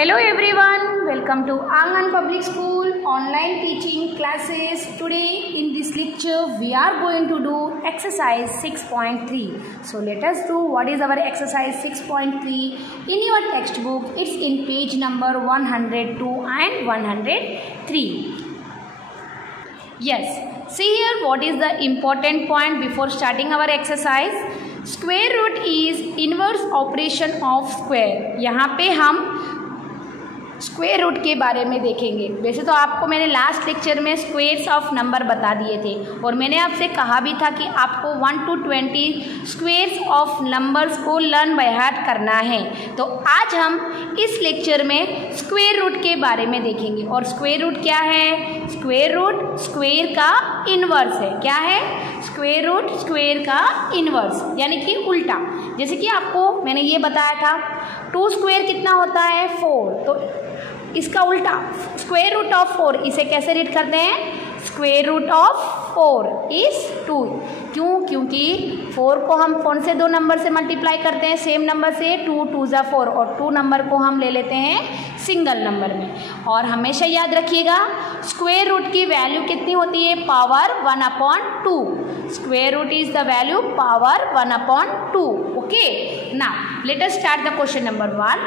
Hello everyone, welcome to Angan Public School online teaching classes. Today in this lecture we are going to do exercise 6.3. So let us do what is our exercise 6.3 in your textbook. It's in page number 102 and 103. Yes, see here what is the important point before starting our exercise. Square root is inverse operation of square. यहाँ पे हम square root के बारे में देखेंगे। वैसे तो आपको मैंने लास्ट लेक्चर में स्क्वायर्स ऑफ नंबर बता दिए थे और मैंने आपसे कहा भी था कि आपको 1 to 20 स्क्वायर्स ऑफ नंबर्स को लर्न बाय हार्ट करना है। तो आज हम इस लेक्चर में स्क्वायर रूट के बारे में देखेंगे। और स्क्वायर रूट क्या है? स्क्वायर रूट स्क्वायर का इन्वर्स है। क्या है? स्क्वायर रूट स्क्वायर का इन्वर्स यानी कि उल्टा। जैसे कि आपको मैंने ये बताया था 2 स्क्वायर कितना होता है 4, तो इसका उल्टा स्क्वायर रूट ऑफ 4 इसे कैसे रीड करते हैं? Square root of 4 is 2। क्यों? क्योंकि 4 को हम कौन से दो नंबर से मल्टीप्लाई करते हैं? सेम नंबर से। 2 2 ज़ा 4 और 2 नंबर को हम ले लेते हैं सिंगल नंबर में। और हमेशा याद रखिएगा स्क्वायर रूट की वैल्यू कितनी होती है? Power 1/2। Square root is the value power 1/2। Okay, now let us start the question number 1.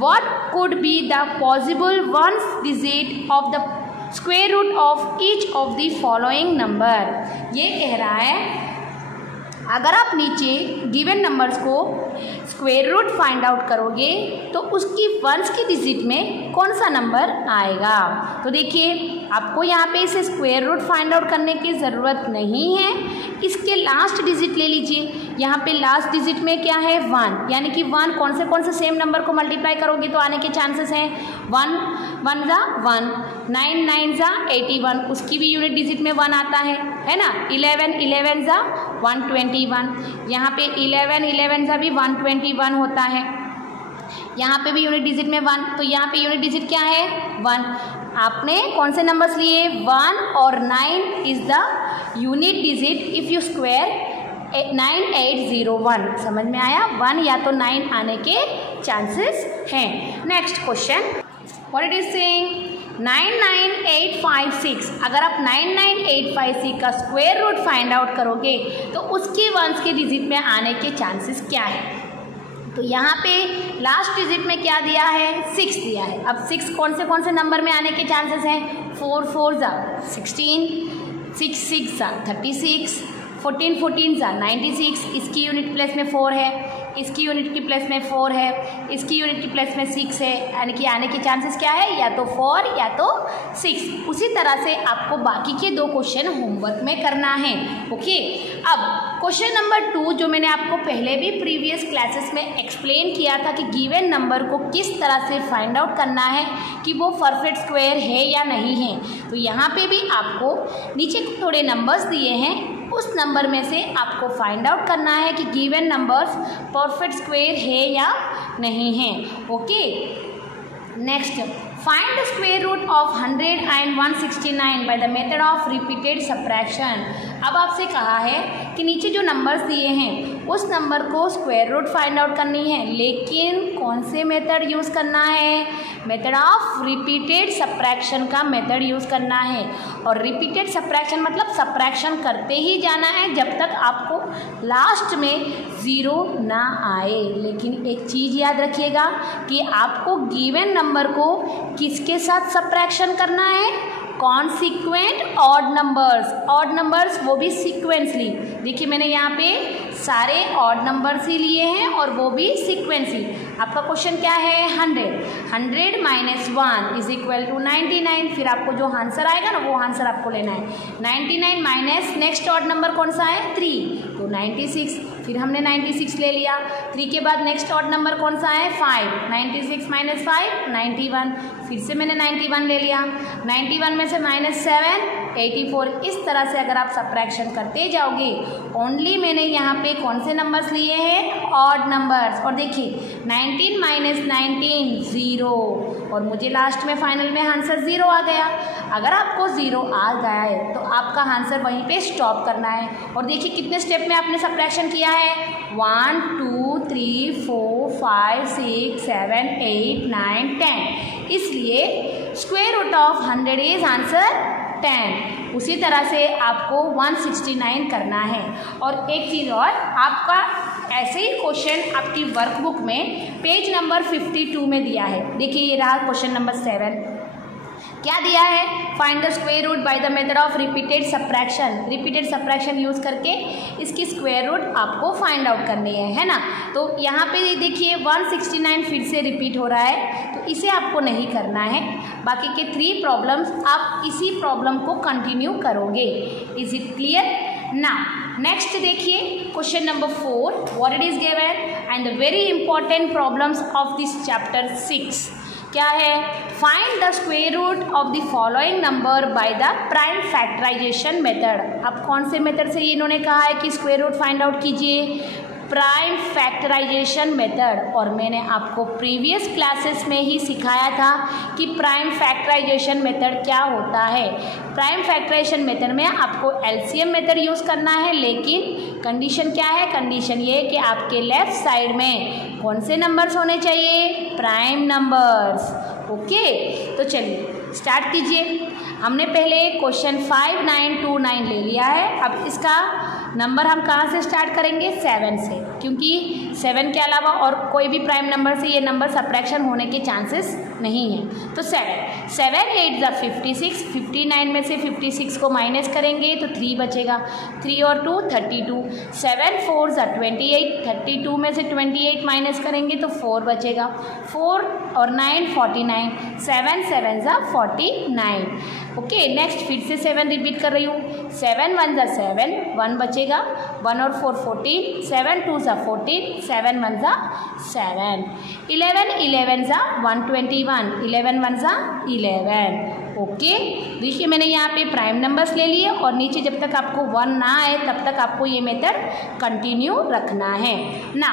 What could be the possible ones digit of the square root of each of the following number? ये कह रहा है अगर आप नीचे given numbers को square root find out करोगे तो उसकी वंस की डिजिट में कौन सा नंबर आएगा। तो देखिए आपको यहाँ पे इसे स्क्वायर रूट फाइंड आउट करने की ज़रूरत नहीं है। इसके लास्ट डिजिट ले लीजिए। यहाँ पे लास्ट डिजिट में क्या है? 1, यानी कि 1 कौन से सेम नंबर को मल्टीप्लाई करोगे तो आने के चांसेस हैं। 1 1 ज़ा 1, 9 9 ज़ा 81, उसकी भी यूनिट डिजिट में 1 आता है ना। 11 11 ज़ा 121, यहाँ पे 11 11 ज़ा भी 121 होता है। यहाँ पे भी यूनिट डिजिट में 1, तो यहाँ पे यूनिट डिजिट क्या है? 1। आपने कौन से नंबर्स लिए? 1 और 9 is the unit digit if you square 9801। समझ में आया? 1 या तो 9 आने के चांसेस हैं। Next question, what it is saying? 99856। अगर आप 99856 का स्क्वायर रूट फाइंड आउट करोगे तो उसके वंस के डिजिट में आने के चांसेस क्या है? तो यहाँ पे लास्ट डिजिट में क्या दिया है? 6 दिया है। अब 6 कौन से नंबर में आने के चांसेस हैं? 4 4 ज़ा 16, 6 6 ज़ा 36, 14 14 ज़ा 96, इसकी यूनिट प्लेस में 4 है, इसकी यूनिट की प्लेस में 4 है, इसकी यूनिट की प्लेस में 6 है, यानी कि आने के चांसेस क्या है? या तो 4 या तो 6। उसी तरह से आपको बाकी के 2 क्वेश्चन होमवर्क में करना है। ओके, अब क्वेश्चन नंबर 2 जो मैंने आपको पहले भी प्रीवियस क्लासेस में एक्सप्लेन किया था कि गिवन नंबर को किस तरह से फाइंड आउट करना है कि वो परफेक्ट स्क्वायर है या नहीं है। तो यहाँ पे भी आपको नीचे थोड़े नंबर्स दिए हैं, उस नंबर में से आपको फाइंड आउट करना है कि गिवन नंबर्स परफेक्ट स्क्वायर है या नहीं है। Okay, next, find the square root of 100 and 169 by the method of repeated subtraction. अब आपसे कहा है कि नीचे जो नंबर्स दिए हैं उस नंबर को स्क्वायर रूट फाइंड आउट करनी है, लेकिन कौन से मेथड यूज़ करना है? मेथड ऑफ रिपीटेड सब्ट्रैक्शन का मेथड यूज़ करना है। और रिपीटेड सब्ट्रैक्शन मतलब सब्ट्रैक्शन करते ही जाना है जब तक आपको लास्ट में 0 ना आए। लेकिन एक चीज़ याद रखिएगा कि आपको गिवन नंबर को किसके साथ सब्ट्रैक्शन करना है? कॉन्सिक्वेंट ऑड नंबर्स वो भी सीक्वेंसली। देखिए मैंने यहाँ पे सारे ऑड नंबर्स ही लिए हैं और वो भी सीक्वेंसली। आपका क्वेश्चन क्या है? 100 माइनस 1 इज इक्वल टू 99। फिर आपको जो आंसर आएगा ना वो आंसर आपको लेना है। 99 माइनस नेक्स्ट ऑड नंबर कौन सा है? 3, तो 96। फिर हमने 96 ले लिया। 3 के बाद नेक्स्ट ऑड नंबर कौन सा है? 5। 96 माइनस 5 91। फिर से मैंने 91 ले लिया। 91 में से माइनस 7 84। इस तरह से अगर आप सब्ट्रैक्शन करते जाओगे, ओनली मैंने यहाँ पे कौन से नंबर्स लिए हैं? Odd numbers. और देखिए 19 माइनस 19 0, और मुझे लास्ट में फाइनल में आंसर 0 आ गया। अगर आपको 0 आ गया है तो आपका आंसर वहीं पे स्टॉप करना है। और देखिए कितने स्टेप में आपने सब्ट्रैक्शन किया है? 1 2 3 4 5 6 7 8 9 10। इसलिए square root of 100 is answer 10। उसी तरह से आपको 169 करना है। और एक चीज़ और, आपका ऐसे ही क्वेश्चन आपकी वर्कबुक में पेज नंबर 52 में दिया है। देखिए ये रहा क्वेश्चन नंबर 7। क्या दिया है? Find the square root by the method of repeated subtraction. Repeated subtraction use करके इसकी स्क्वायर रूट आपको फाइंड आउट करनी है ना। तो यहाँ पे देखिए 169 फिर से रिपीट हो रहा है, तो इसे आपको नहीं करना है। बाकी के 3 प्रॉब्लम्स आप इसी प्रॉब्लम को कंटिन्यू करोगे। Is it clear? Now next देखिए question number 4, what it is given and the very important problems of this chapter 6 क्या है? Find the square root of the following number by the prime factorisation method. अब कौन से method से इन्होंने कहा है कि स्क्वायर रूट फाइंड आउट कीजिए? Prime factorisation method. और मैंने आपको प्रीवियस क्लासेस में ही सिखाया था कि प्राइम फैक्टराइजेशन मेथड क्या होता है। प्राइम फैक्टराइजेशन मेथड में आपको एलसीएम मेथड यूज़ करना है, लेकिन कंडीशन क्या है? कंडीशन ये कि आपके लेफ्ट साइड में कौन से नंबर्स होने चाहिए? Prime numbers. ओके, तो चलिए स्टार्ट कीजिए। हमने पहले क्वेश्चन 5929 ले लिया है। अब इसका नंबर हम कहाँ से स्टार्ट करेंगे? 7 से, क्योंकि 7 के अलावा और कोई भी प्राइम नंबर से ये नंबर सब्ट्रैक्शन होने के चांसेस नहीं हैं। तो 7 8 ज़ा 56, 59 में से 56 को माइनस करेंगे तो 3 बचेगा, 3 और 2 32, 7 4 ज़ा 28, 32 में से 28 माइनस करेंगे तो 4 बचेगा, 4 और 9 49, 7 7 ज़ा 49। ओके, नेक्स्ट फिर से 7 रिपीट कर रही हूँ, 7 1 ज़ा 7, 1 बचेगा, 1 और 4 14, 7 2 ज़ा 14, 7 1 ज़ा 7, 11 11 ज़ा 121, 11 1 ज़ा 11। ओके, देखिए मैंने यहाँ पे प्राइम नंबर्स ले लिए और नीचे जब तक आपको 1 ना आए तब तक आपको ये मेथड कंटिन्यू रखना है ना।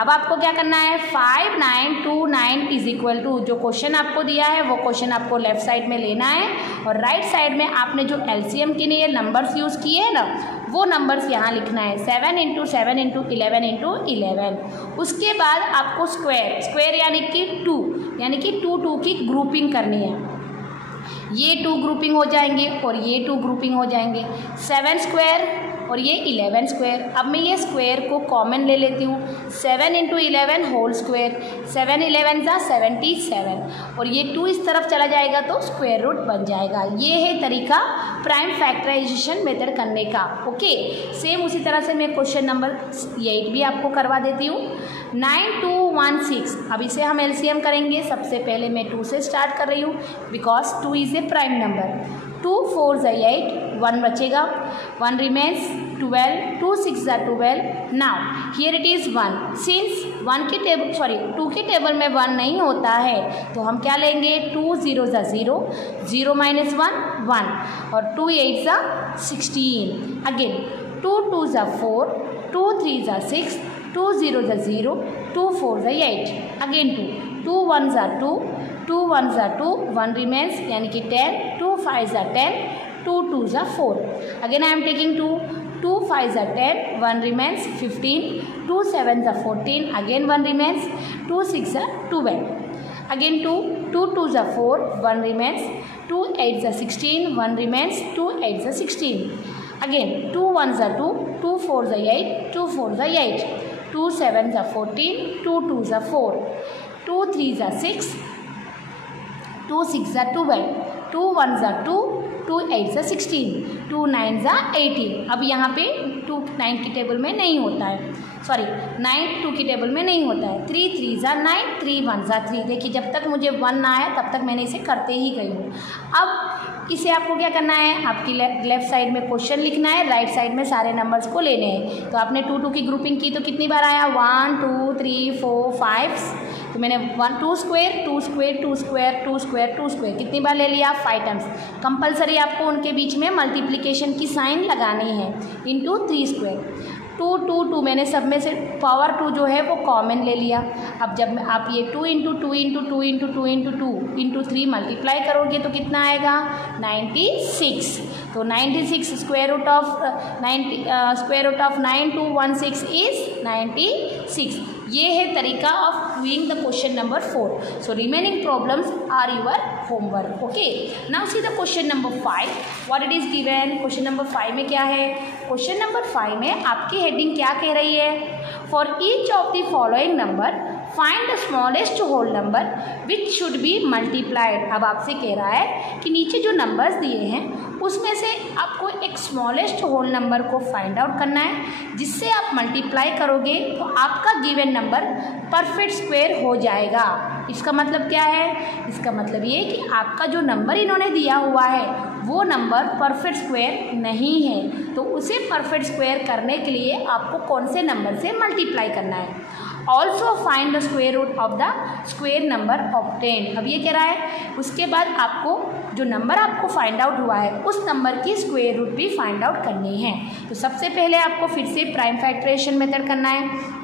अब आपको क्या करना है? 5929 इज इक्वल टू, जो क्वेश्चन आपको दिया है वो क्वेश्चन आपको लेफ्ट साइड में लेना है और राइट साइड में आपने जो एलसीएम के लिए नंबर्स यूज़ किए हैं ना, वो नंबर्स यहाँ लिखना है, 7 × 7 × 11 × 11। उसके बाद आपको स्क्वायर यानी कि 2 यानी कि 2 की ग्रुपिंग करनी है। ये 2 ग्रुपिंग हो जाएंगे और ये 2 ग्रुपिंग हो जाएंगे, 7 स्क्वायर और ये 11 स्क्वायर। अब मैं ये स्क्वायर को कॉमन ले लेती हूँ, 7 × 11 होल स्क्वायर, 7 11 ज़ा 77 और ये 2 इस तरफ चला जाएगा तो स्क्वायर रूट बन जाएगा। ये है तरीका प्राइम फैक्टराइजेशन मेथड करने का। ओके, सेम उसी तरह से मैं क्वेश्चन नंबर 8 भी आपको करवा देती हूँ। 9216, अब इसे हम एलसीएम करेंगे। सबसे पहले मैं 2 से स्टार्ट कर रही हूँ because 2 is a prime number. 2 4 ज़ा 8, 1 बचेगा, 1 रिमेन्स, 12, 2 6 ज़ा 12। Now here it is 1, since 2 के टेबल में 1 नहीं होता है तो हम क्या लेंगे? 2 0 ज़ा 0, 0 -1 1 और 2 8 ज़ा 16। अगेन 2 2 ज़ा 4, 2 3 ज़ा 6, 2 0 ज़ा 0, 2 4 ज़ा 8, अगेन 2 1 ज़ा 2, 2 1 ज़ा 2, 1 रिमेन्स यानी कि 10, 2 5 ज़ा 10, 2 2 ज़ा 4। अगेन आई एम टेकिंग 2 5 ज़ा 10, 1 रिमेन्स 15, 2 7 ज़ा 14, अगेन 1 रिमेन्स, 2 6 ज़ा 12, अगेन 2 2 ज़ा 4, 1 रिमेन्स, 2 8 ज़ा 16, 1 रिमेन्स, 2 8 ज़ा 16, अगेन 2 1 ज़ा 2, 2 4 ज़ा 8, 2 4 ज़ा 8, 2 7 ज़ा 14, 2 2 ज़ा 4, 2 3 ज़ा 6, 2 6 ज़ा 12, 2 1 ज़ा 2, 2 8 ज़ा 16, 2 9 ज़ा 18। अब यहाँ पे 2 9 की टेबल में नहीं होता है, सॉरी 9 2 की टेबल में नहीं होता है। 3 3 ज़ा 9, 3 1 ज़ा 3। देखिए जब तक मुझे 1 ना आया तब तक मैंने इसे करते ही गई हूँ। अब इसे आपको क्या करना है? आपकी लेफ्ट साइड में क्वेश्चन लिखना है, राइट साइड में सारे नंबर्स को लेने हैं। तो आपने 2 2 की ग्रुपिंग की तो कितनी बार आया? 1 2 3 4 5। तो मैंने 1 2 square 2 square 2 square 2 square 2 square कितनी बार ले लिया? 5 टाइम्स। कंपलसरी आपको उनके बीच में मल्टीप्लिकेशन की साइन लगानी है, इंटू 3 स्क्वायर। 2 2 2 मैंने सब में से पावर 2 जो है वो कॉमन ले लिया। अब जब आप ये 2 × 2 × 2 × 2 × 2 × 3 मल्टीप्लाई करोगे तो कितना आएगा? 96। तो 96 स्क्वायर रूट ऑफ 9216 इज 96। ये है तरीका of doing the question number 4. So remaining problems are your homework. Okay, now see the question number 5. What it is given. Question number 5 में क्या है. क्वेश्चन नंबर 5 में आपकी हेडिंग क्या कह रही है. For each of the following number find the smallest whole number which should be multiplied. अब आपसे कह रहा है कि नीचे जो नंबर्स दिए हैं उसमें से आपको एक स्मॉलेस्ट होल नंबर को फाइंड आउट करना है, जिससे आप मल्टीप्लाई करोगे तो आपका गिवन नंबर परफेक्ट स्क्वायर हो जाएगा. इसका मतलब क्या है. इसका मतलब ये कि आपका जो नंबर इन्होंने दिया हुआ है वो नंबर परफेक्ट स्क्वायर नहीं है. तो उसे परफेक्ट स्क्वायर करने के लिए आपको कौन से नंबर से मल्टीप्लाई करना है. Also find the square root of the square number obtained. अब ये कह रहा है उसके बाद आपको जो नंबर आपको फाइंड आउट हुआ है उस नंबर की स्क्वायर रूट भी फाइंड आउट करनी है. तो सबसे पहले आपको फिर से प्राइम फैक्टराइजेशन मेथड करना है.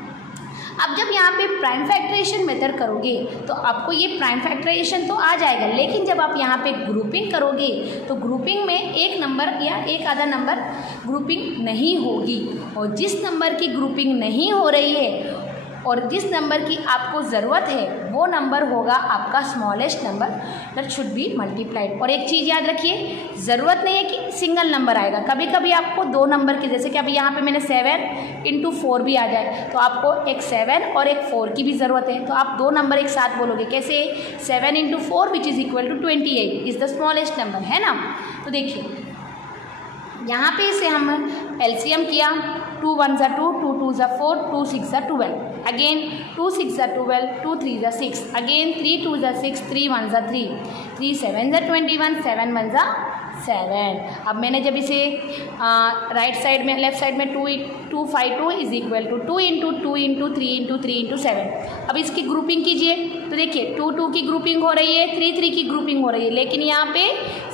अब जब यहाँ पे प्राइम फैक्टराइजेशन मेथड करोगे तो आपको ये प्राइम फैक्टराइजेशन तो आ जाएगा, लेकिन जब आप यहाँ पे ग्रुपिंग करोगे तो ग्रुपिंग में एक नंबर या एक आधा नंबर ग्रुपिंग नहीं होगी. और जिस नंबर की ग्रुपिंग नहीं हो रही है और जिस नंबर की आपको ज़रूरत है वो नंबर होगा आपका smallest number that should be multiplied. और एक चीज़ याद रखिए, ज़रूरत नहीं है कि सिंगल नंबर आएगा. कभी कभी आपको दो नंबर की, जैसे कि अभी यहाँ पे मैंने 7 × 4 भी आ जाए तो आपको एक 7 और एक 4 की भी ज़रूरत है. तो आप दो नंबर एक साथ बोलोगे. कैसे. 7 × 4 which is equal to 28 is the smallest number, है ना. तो देखिए यहाँ पे इसे हम एलसीएम किया. 2 × 1 = 2, 2 × 2 = 4, 2 × 6 = 12. अगेन 2 × 6 = 12, 2 × 3 = 6. अगेन 3 × 2 = 6, 3 × 1 = 3, 3 × 7 = 21, 7 × 1 = 7. अब मैंने जब इसे राइट साइड में लेफ्ट साइड में 252 इज इक्वल टू 2 × 2 × 3 × 3 × 7. अब इसकी ग्रुपिंग कीजिए तो देखिए 2 2 की ग्रुपिंग हो रही है, 3 3 की ग्रुपिंग हो रही है, लेकिन यहाँ पे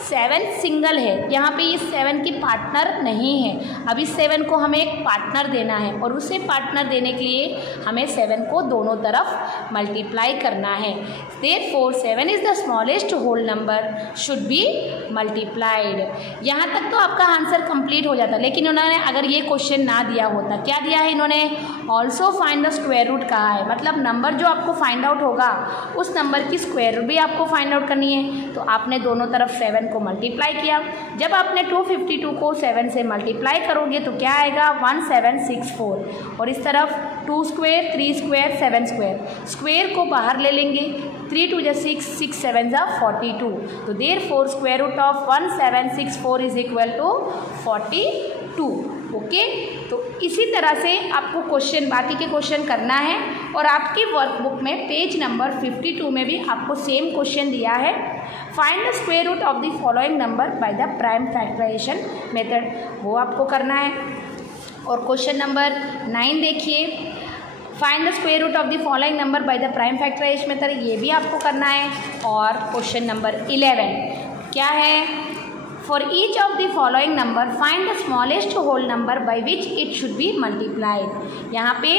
7 सिंगल है. यहाँ पे ये 7 की पार्टनर नहीं है. अब इस 7 को हमें एक पार्टनर देना है और उसे पार्टनर देने के लिए हमें 7 को दोनों तरफ मल्टीप्लाई करना है. Therefore 7 is the smallest whole number should be multiplied. यहाँ तक तो आपका आंसर कंप्लीट हो जाता, लेकिन उन्होंने अगर ये क्वेश्चन ना दिया होता, क्या दिया है इन्होंने, also find the square root कहा है. मतलब नंबर जो आपको फाइंड आउट होगा उस नंबर की स्क्वायर रूट भी आपको फाइंड आउट करनी है. तो आपने दोनों तरफ 7 को मल्टीप्लाई किया. जब आपने 252 को 7 से मल्टीप्लाई करोगे तो क्या आएगा 1764. और इस तरफ 2 स्क्वायर 3 स्क्वायर 7 स्क्वायर, स्क्वायर को बाहर ले लेंगे. 3 × 2 = 6, 6 × 7 = 42. तो therefore square root of 1764 is equal to 42. Okay, तो इसी तरह से आपको क्वेश्चन बाकी के क्वेश्चन करना है. और आपकी वर्कबुक में पेज नंबर 52 में भी आपको सेम क्वेश्चन दिया है. Find the square root of the following number by the prime factorisation method, वो आपको करना है. और क्वेश्चन नंबर 9 देखिए, find the square root of the following number by the prime factorisation method, ये भी आपको करना है. और क्वेश्चन नंबर 11 क्या है, for each of the following number find the smallest whole number by which it should be multiplied. यहाँ पे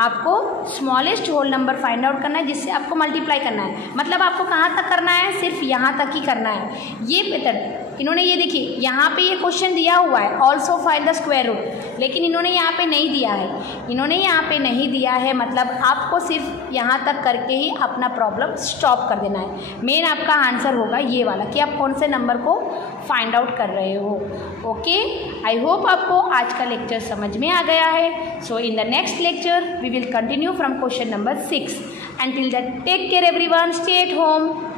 आपको smallest whole number find out करना है जिससे आपको मल्टीप्लाई करना है. मतलब आपको कहाँ तक करना है, सिर्फ यहाँ तक ही करना है. ये मेथड इन्होंने, ये देखिए यहाँ पे ये क्वेश्चन दिया हुआ है also find the square root, लेकिन इन्होंने यहाँ पे नहीं दिया है. इन्होंने यहाँ पे नहीं दिया है मतलब आपको सिर्फ यहाँ तक करके ही अपना प्रॉब्लम स्टॉप कर देना है. मेन आपका आंसर होगा ये वाला कि आप कौन से नंबर को फाइंड आउट कर रहे हो. ओके, आई होप आपको आज का लेक्चर समझ में आ गया है. So in the next lecture we will continue from question number 6. Until that, take care everyone, stay at home.